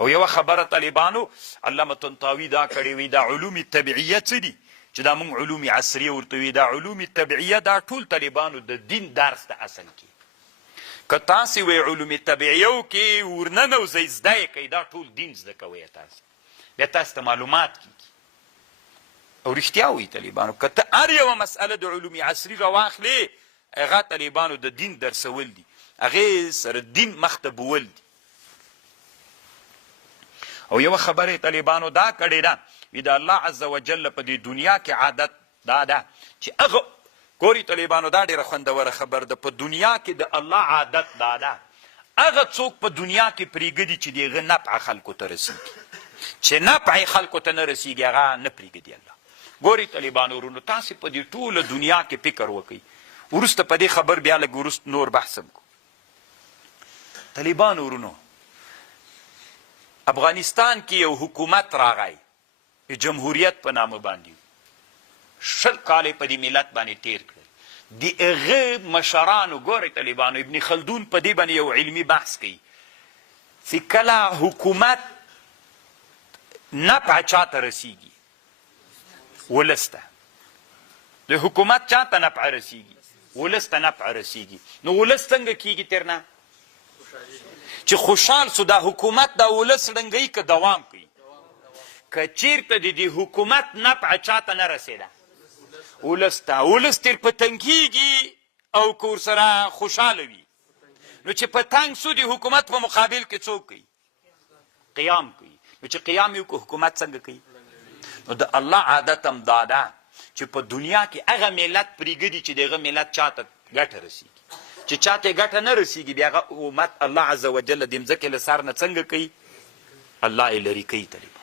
او یوه خبره طالبانو علامه طنطاوي دا کړې وي دا علوم طبیعیه څه دي چې دا موږ علوم عصریه ورته وي دا علوم طبیعیه دا ټول طالبانو د دین درس د اصل کې که تاسې وی علوم طبیعیو کې ورننوځئ زده یې کوئ دا ټول دین زده کوئ تاسې بیا تاسې ته معلومات کېږي او رښتیا وایي طالبانو که ته هر یوه مسئله د علوم عصري راواخلې هغه طالبانو د دین درسول دي هغې سره دین مخته بول دي او یوه خبره طالبانو دا کړې ده وي د الله عز وجل په دې دنیا کې عادت دا ده چې هغه ګوري طالبانو دا ډېره خوندوره خبر ده په دنیا کې د الله عادت دا ده هغه څوک په دنیا کې پرېږدي چې د هغه نفع خلکو ته رسېږي چې نفع یې خلکو ته نه رسېږي هغه نه پرېږدي الله ګوري طالبانو ورونو تاسې په دې ټوله دنیا کې فکر وکئ وروسته په دې خبر بیا لږ وروسته نور بحث هم کو طالبانو ورونو افغانستان کې یو حکومت راغی جمهوریت په نامه باندې 20 کاله په دې ملت باندې تیر کړل د هغه مشرانو ګورئ طالبانو ابن خلدون په دې باندې یو علمي بحث کوي چې کله حکومت نفع چاته رسیږي ولس ته د حکومت چاته نفع رسیږي ولس ته نفع رسیږي نو ولس څنګه کیږي ترنه چې خوشحال سو دا حکومت دا ولس ړنګوي که دوام کوي که چیرته د دې حکومت نفع چاته نه رسېده ولس ته ولس تر په تنګېږي او که ورسره خوشحاله وي نو چې په تنګ سو د حکومت په مقابل کې څوک کوي قیام کوي نو چې قیام یې وکړو حکومت څنګه کوي نو د الله عادت هم دا ده چې په دنیا کې هغه ملت پرېږدي چې د هغه ملت چاته ګټه رسېږي چې چاته ګټه نه رسېږي بیا هغه امت الله عز وجل د مځکې له سر نه څنګه کوي الله یې لرې کوي طالبان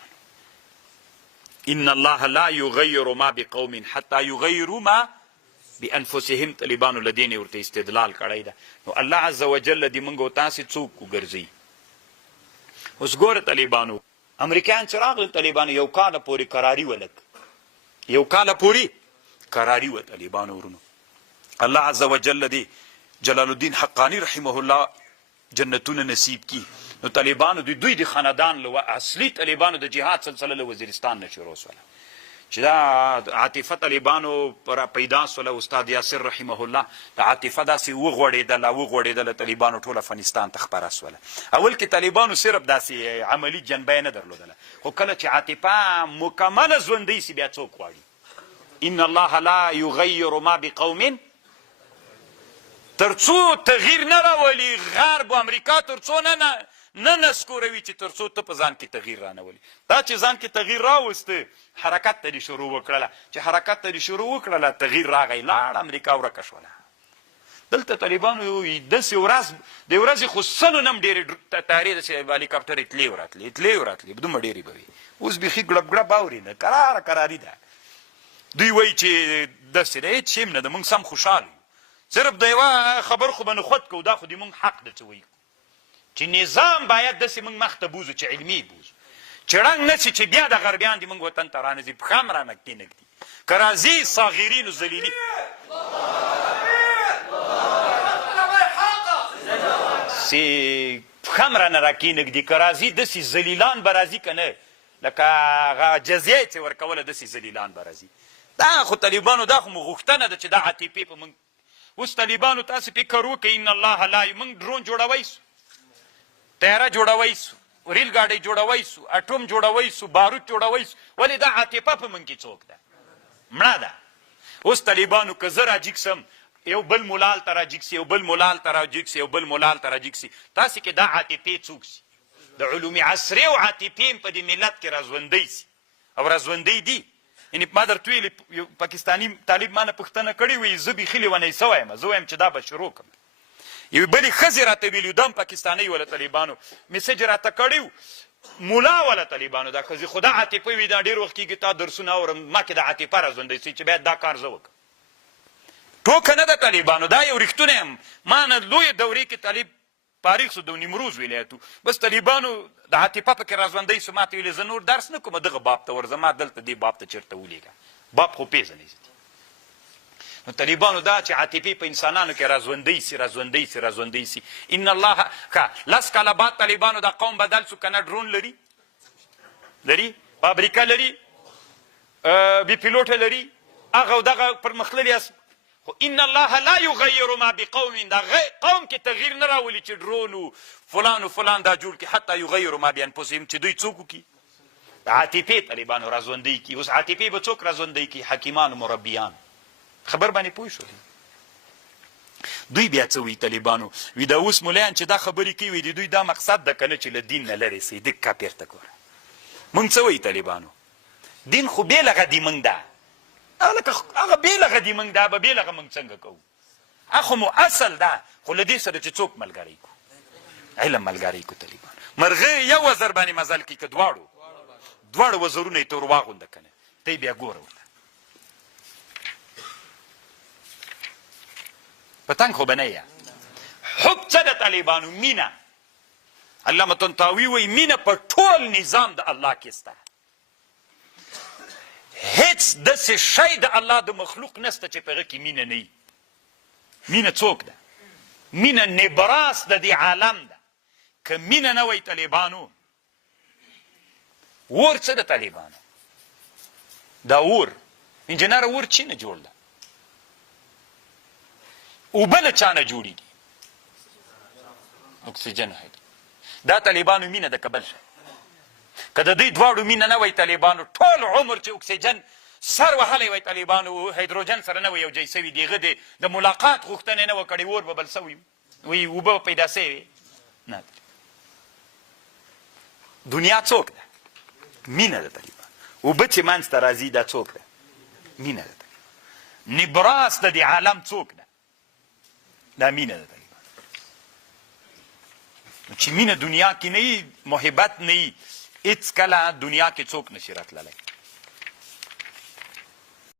ان الله لا یغیر ما بقوم حتی یغیروا ما بانفسهم طالبانو له دې نه ورته استدلال کړی ده نو الله عز وجل دې موږ او تاسې څوک وګرځوي اوس ګوره طالبانو امریکایان چې راغلل طالبانو یو کاله پورې کراري ولګ یو کاله پورې کراري وه طالبانو ورونو الله عز وجل دې جلال الدین حقانی رحمه الله جنتونه نصیب کی نو طالبانو دوی د خاندان له اصلي طالبانو د جهاد سلسله له وزیرستان نه شروع سوله چې دا عاطفه طالبانو پر پیدا سوله استاد یاسر رحمه الله د عاطفه داسې وغوړېدله طالبانو ټول افغانستان ته خپره سوله اول کې طالبانو صرف داسې عملي جنبه نه درلودله خو کله چې عاطفه مکمله ژوندۍ سي بیا څوک غواړي ان الله لا یغیر ما بقوم ترڅو تغییر نه راولي غرب و امریکا ترڅو نه نسکوروي چې ترڅو ته په ځان کې تغییر رانولي دا چې ځان کې تغییر راوسته حرکت ته دې شروع وکړله چې حرکت ته دې شروع وکړله تغییر راغی لاړ امریکا ورکه شوله دلته طالبانو داسې ورځ د ورځې خو سلو نه هم ډېرې تارې داسې هلیکاپټر تلې وراتلې دومره ډېرې به وي اوس بیخي ګړب ګړب اوري نه کراري ده دوی وایي چې داسې ده هېڅ شی نه ده موږ سم خوشحال صرف د یوه خبر خو به نه خود کوو دا خو د موږ حق ده څه وایي چې نظام باید داسې موږ مخته بوزو چې علمي بوزو چې ړنګ نه سي چې بیا د غربیان دې موږ وطن ته رانځي پښه هم رانه کېنږدي که راځي صاغرین و ذلیلي پښه هم رانه راکېنږدي که راځي داسې ذلیلان به راځي که نه لکه هغه جزیه یې چې ورکوله داسې ذلیلان به راځي دا خو طالبانو دا خو مو غوښتنه ده چې دا عاطفې په موږ اوس طالبانو تاسې فکر وکړئ ان الله لا موږ ډرون جوړوی سو طیاره جوړوی سو ریل ګاډۍ جوړوی سو اټوم جوړوی سو بارود جوړوی سو ولې دا عاطفه په موږ کې څوک ده مړه ده اوس طالبانو که زه راجیګ سم یو بل ملال ته راجیګ سي یو بل ملال ته راجیګ سي یو بل ملال ته راجیګ سي تاسې کې دا عاطفې څوک سي د علوم عصري او عاطفې په دې ملت کې راژوندی سي او راژوندی دي یعنې ما درته ویلې یو پاکستاني طالب ما نه پوښتنه کړې وي زه بیخي لیونی سوی یم زه وایم چې دا به شروع کړم یوې بلې ښځې راته ویلي دا هم پاکستانۍ وله طالبانو میسج راته کړی و ملا وله طالبانو دا ښځې خو دا عاطفه وي دا ډېر وخت کېږي تا درسونه اورم ما کې د عاطفه راژوندی سي چې باید دا کار زه وکړم ټوکه نه ده طالبانو دا یو رښتونی یم ما نه لویې دورې کې طالب فارغ سو د نیمروز ولایتو بس طالبانو د عاطفه پکې راژوندی سو ما ته ویلې زه نور درس نه کوم دغه باب ته ورځم ما دلته دې باب ته چېرته ولیږه باب خو پېژنئ نو طالبانو دا چې عاطفې په انسانانو کې راژوندی سي ان الله لس کاله بعد طالبانو دا قوم بدل سو کنه ډرون لري فابریکه لري بي پیلوټه لري هغه او دغه پرمختللي خو ان الله لا یغیر ما بقوم دا قوم کې تغییر نه راولي چې ډرون و فلان دا جوړ کړي حتی یغیر ما بانفسهم چې دوی څوک وکړي عاطفې طالبانو راژوندی کړي. اوس عاطفې به څوک راژوندی کړي؟ حکیمان و مربیان. خبر باندې پوه شو؟ دوی بیا څه وایي طالبانو؟ وي دا اوس ملیان چې دا خبرې کوي وي د دوی دا مقصد ده که نه چې له دین نه لرې سي. دک کاپیر ته ګوره موږ څه وایي طالبانو؟ دین خو بېلغه دي موږ ده هغه بېلغه دي موږ دا به بېلغه موږ څنګه کوو؟ هغه خو مو اصل ده خو له دې سره چې څوک ملګری کو علم ملګری کو طالبان مرغۍ یو وزر باندې مزل کوي که دواړه وزرونه یې تور واغونده که نه ته بیا ګوره ورته پتنګ خو به نه یې حب څه د طالبانو؟ مینه. علامه طنطاوي وایي مینه په ټول نظام د الله کې سته. هیڅ داسې شی د الله د مخلوق نسته چې په هغه کې مینه نه وي. مینه څوک ده؟ مینه نبراس د دې عالم ده. که مینه نه وی طالبانو اور څه د طالبانو؟ دا اور انجینر اور چی نه جوړ ده؟ اوبه له چا نه جوړېږي؟ اکسیجن هایدروجن. دا طالبانو مینه ده که بل شی؟ که د دوی دواړو مینه نه وی طالبانو ټول عمر چې اکسیجن سر وهلی وی طالبانو هایدروجن سره نه وی یو ځای سوي د هغه د ملاقات غوښتنې نه وه کړې اور به بل سوي وی اوبه به پیدا سوي نه. دنیا څوک ده؟ مینه ده طالبان. اوبه چې منځ ته راځي دا څوک ده؟ مینه ده طالبان. نبراس د دې عالم څوک ده؟ دا مینه ده طالبان. چې مینه دنیا کې نه وي محبت نه وي هېڅ کله دنیا کې څوک نشي راتللی.